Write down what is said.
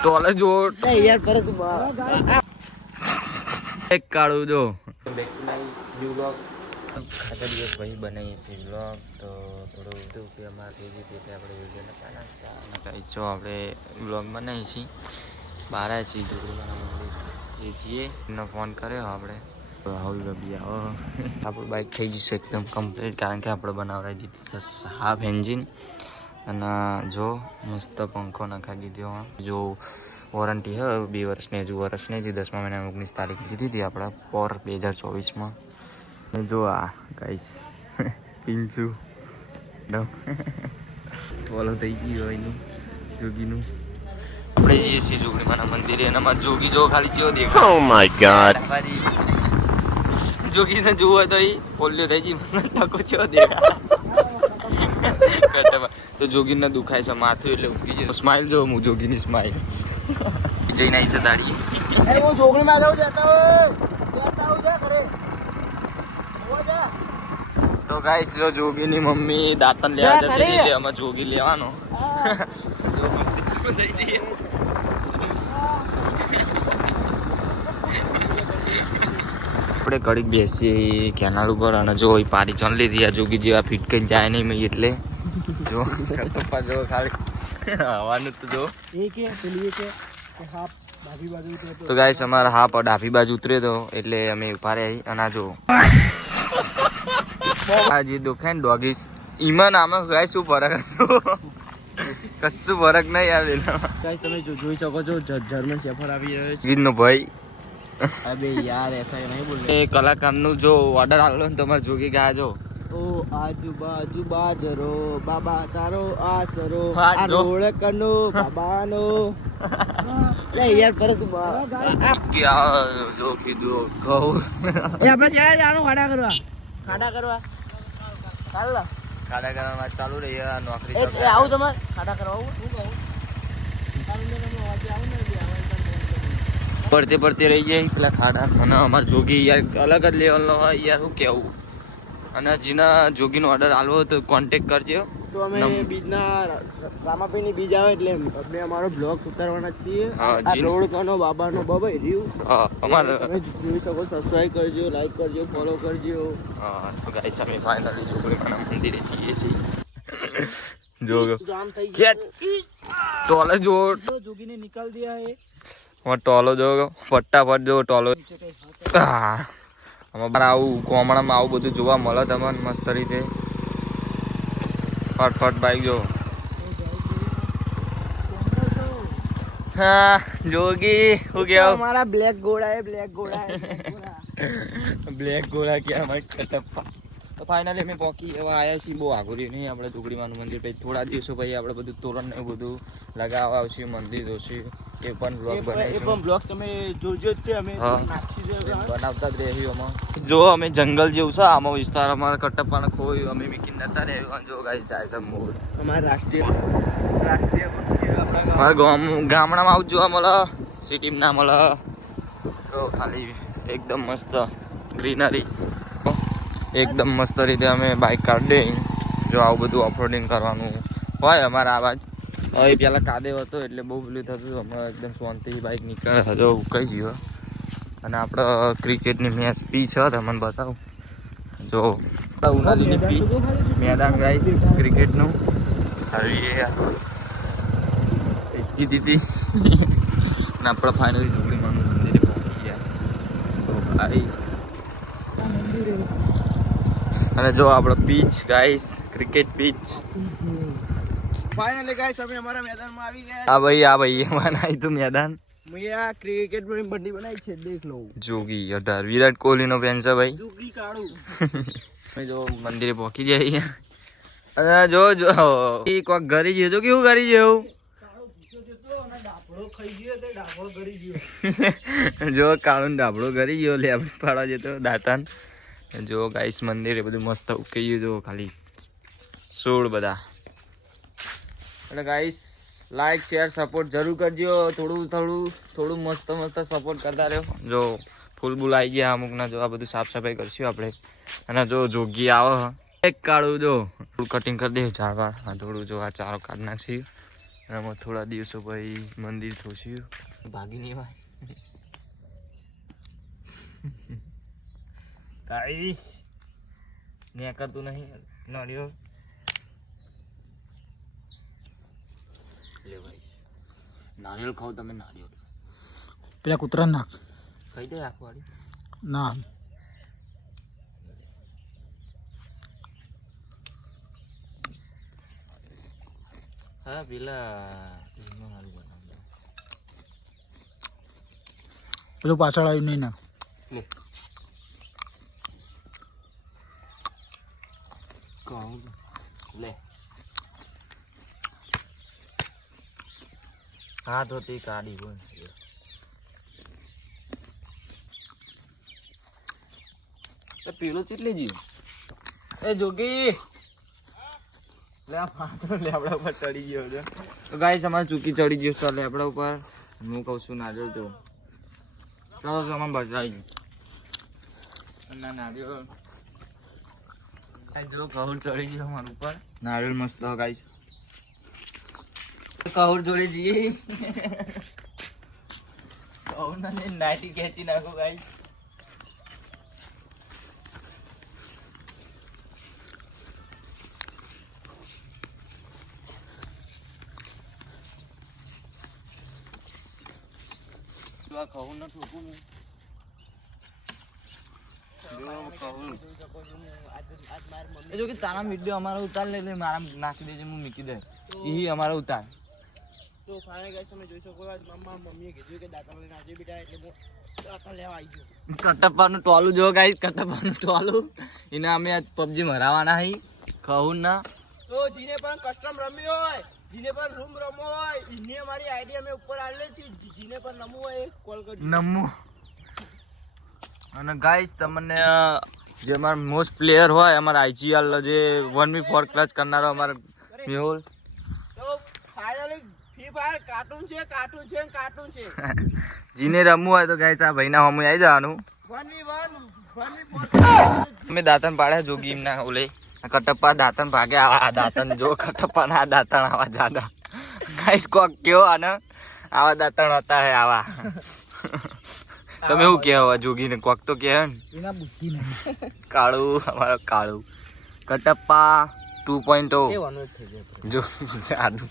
ટોલે જો યાર પર તું એક કાળું જો back to my new vlog. આખા દિવસ ભાઈ બનાવીએ છીએ વ્લોગ, તો થોડું હતું કે અમારે થઈ ગયું એટલે આપણે વિડીયો નતા નાખતા. કંઈ છો આપણે વ્લોગ બનાવીએ છીએ, બહાર આવ્યા છીએ જોડે એ છીએ. એમનો ફોન કર્યો આપણે, રાહુલ રબી આવો. આપણું બાઇક થઈ જશે એકદમ કમ્પ્લીટ, કારણ કે આપણે બનાવડાવી દીધી હાફ એન્જિન. અને જો મસ્ત પંખો નખાઈ દીધો. જો વોરંટી હે 2 વર્ષની, હજુ વર્ષ નહીં હતી. 10મા મહિના 19 તારીખ લીધી હતી આપણે પર 2024માં. જો આ ગાઈસ પિંચુ ફોલો થઈ ગયું હોય એનું જોગીનું. આપણે જઈએ છીએ જોગણીમાના મંદિરે, અને અમારે જોગી જો ખાલી ચેવો દેખાય. ઓ માય ગોડ, જોગીને જોવું હોય તો એ પોલિયો થઈ ગઈ મસ્ત ટકો ચેવો દેખાય. તો જોગીને દુખાય છે માથું એટલે ઊંઘી જાય. સ્માઈલ જો હું જોગીની સ્માઈલ જઈને આવી છે દાડી. અરે હું જોગણીમાં જાઉં જતા હોય જા કરે તો ગાઈસ જો જોગીની મમ્મી દાંતન લેવા જતી હતી એટલે અમે જોગી લેવાનો જો મસ્તી ચાલુ થઈ જઈએ. આપણે કડીક બેસીએ કેનાલ ઉપર, અને જો પારી ચણ લીધી આ જોગી જેવા ફીટ કરીને જાય નહીં મેં એટલે જો પપ્પા જો ખાલી હવાનું તો જો તો ગાઈસ અમારા હાપ ડાબી બાજુ ઉતર્યો તો એટલે અમે ઉભા રહ્યા. અને આ જો આ જે દુખાય ને ડોગીસ ઈમન આમાં ગાઈસ શું ફરક હતો? કશું ફરક નહીં આવેલો. ગાઈસ તમે જોઈ શકો છો જર્મન શેફર આવી રહ્યો છે ગીરનો ભાઈ. અબે યાર એસા નહીં બોલ. એ કલાકારનું જો ઓર્ડર આવેલો ને તમારે જોગી ગાજો. ઓ આજુબાજુ બાજરો બાબા તારો આસરો હા, આ જો. રોળકનો બાબાનો લે યાર પર તું ક્યાં જો કીધું કહું એ આપણે ક્યાં જાણો ખાડા કરવા ચાલ ખાડા કરવામાં ચાલુ રહી આ નોકરી. એ આવું તમારે ખાડા કરવા આવું હું કહું પડતે રહી જાય પેલા ખાડા. મને અમારે જોગી યાર અલગ જ લેવલનો હોય યાર, શું કેવું. અને જેના જોગીનો ઓર્ડર આલવો હોય તો કોન્ટેક કરજો. તો અમે બીજના રામાભાઈની બીજ આવે એટલે અમે અમારો બ્લોગ ઉતારવાના છીએ. હા, આ રોડકાનો બાબાનો બાબા રહ્યું. હા અમારે તમે જોઈ શકો, સબસ્ક્રાઇબ કરજો, લાઈક કરજો, ફોલો કરજો. હા તો ગાઈસ અમે ફાઇનલી જોગણીમાના મંદિરે જઈએ છીએ. જો જામ થઈ ખેંચ ટોલે જો જોગીને નિકાલ દિયા હે. ટોલો જો ફટાફટ જો ટોલો. અમારે આવું કોમળામાં આવું બધું જોવા મળે તમને મસ્ત રીતે. ફટફટ બાઈક જો. હા જોગી શું કેવું? અમારા બ્લેક ઘોડા હે બ્લેક બ્લેક ગોળા કે અમારે કટપ્પા. તો ફાઇનલી અમે પહોંચી એવા આવ્યા છીએ. બહુ આગળ નહીં આપણે જોગણીમાનું મંદિર. પછી થોડા દિવસો પછી આપણે બધું તોરણ ને બધું લગાવવા આવશે, મંદિર જોશું, એ પણ બ્લોગ બનાવીશું. બ્લોગ તમે જોજો જ તે અમે હા. બનાવતા જ રહીશું અમે. જો અમે જંગલ જેવું છે આમાં વિસ્તાર અમારા કટપ્પાને ખોયું અમે મીકીને નતા રહ્યા. જો ગાઈ જાય છે મોર. અમારા રાષ્ટ્રીય મારા ગામડામાં આવું જોવા મળે, સિટીમાં ના મળે. તો ખાલી એકદમ મસ્ત ગ્રીનરી, એકદમ મસ્ત રીતે અમે બાઇક કાઢી દઈએ. જો આવું બધું ઓફરોડિંગ કરવાનું હોય અમારા આવાજ. હવે પેલા કાદેવ હતો એટલે બહુ પેલું થતું. અમે એકદમ શાંતિથી બાઇક નીકળે જો કઈ જઈએ. અને આપણે ક્રિકેટની મેચ પીચ છે તમને બતાવું. જો ઉનાળીની પીચ મેદાન ગાય ક્રિકેટનું આવી દીધી. અને આપણે ફાઇનલી જોગણીમાનું મંદિરે પહોંચી ગયા. તો ગાઈસ અને જો આપણે pitch guys cricket pitch. Finally guys અમે અમારા મેદાનમાં આવી ગયા. આ ભાઈ અમારા આવી તો મેદાન. મેં આ ક્રિકેટ ની બંડી બનાવી છે દેખ લો. જોગી 18 વિરાટ કોહલીનો ફેન છે ભાઈ. જોગી કાળું અમે જો મંદિરે પહોંચી જાય. અને જો કોક ઘરી ગયો તો કેવું કરી ગયો જો કાળું ડાબડો કરી ગયો લે આપણે પાડવા જતો દાતાન. જો ગાઈસ મંદિરે બધું મસ્ત ઉકેઈ ગયું. જો ખાલી સોળ બધા. એટલે ગાઈસ લાઈક શેર સપોર્ટ જરૂર કરજો. થોડું મસ્ત સપોર્ટ કરતા રહ્યો. જો ફૂલ બુલ આવી ગયા અમુકના. જો આ બધું સાફ સફાઈ કરશું આપણે. અને જો જોગી આવે એક કાળું જો થોડું કટિંગ કરી દે ઝાડવા. થોડું જો આ ચારો કાઢી નાખશું. આમાં થોડા દિવસો પછી મંદિર થોસ્યું ભાગી નહીં ભાઈ ગાઈસ ને કરતું નહીં નાળિયો લે ભાઈ નારિયેળ ખાવ તમે નારિયેળ પેલા કૂતરા નાખ ખાઈ દે આખું વાળી ના હા પેલા એમાં સારું બનાવજો પેલું પાછળ આવ્યું નહીં ના લે કહું લે હાથ હોતી કાઢી બોલ પેલો કેટલી જીવ એ જોગી લે આ પાત્રો લેબડા ઉપર ચડી ગયો છે તો ગાઈસ અમારે ચૂકી ચડી ગયો છે લેબડા ઉપર હું કહું છું નારિયેળ જો ચાલો તો અમારે બચાવી ગયું ના નારિયેળ જો કહુર ચડી ગયો અમારા ઉપર નારિયેળ મસ્ત ગાઈસ કહુર જોડે જઈએ કહુર ના નાઈટી ખેંચી નાખો ગાઈસ કહું ન ઠોકું જો કે તારા વિડીયો અમારો ઉતાર લે મારા નાખી દેજે હું મૂકી દે ઈ અમારો ઉતાર તો ફાઇનલ ગાઈસ તમે જોઈ શકો મમ્મીએ કીધું કે દાંતણ લઈને આજે બેટા એટલે હું દાંતણ લેવા આવી ગયો કટપ્પાનું ટોલું જો ગાઈસ કટપ્પાનું ટોલું એને અમે આજ પબજી મરાવાના હી કહું ના તો જીને પણ કસ્ટમ રમ્યો હોય જીને પણ રૂમ રમવો હોય એને અમારી આઈડી અમે ઉપર આલેલી છે જીને પણ રમવું હોય કોલ કરજો નમો અને ગાઈસ તમને જે અમારા મોસ્ટ પ્લેયર હોય અમારા આઈજીએલ જે 1v4 ક્લચ કરનારો અમારા મેહુલ તો ફાઇનલી ફ્રી ફાયર કાર્ટૂન છે જીને રમવું હોય તો ગાઈસ આ ભાઈના હોમ આવી જવાનું 1v1 અમે દાંતન પાડ્યા જોગી એમના ઓલે કટપ્પા દાંતન ભાગે આ દાંતન જો કટપ્પા ના દાંતન આવા જાડા ગાઈસ કોક કેવો આને આવા દાંતન હતા હે આવા તમે શું કહેવા જોગીને કોક તો કહે ને એના બુદ્ધિ નહીં કાળું અમારો કાળું કટપ્પા 2.0 એ વનો થઈ જાય જો જાદુ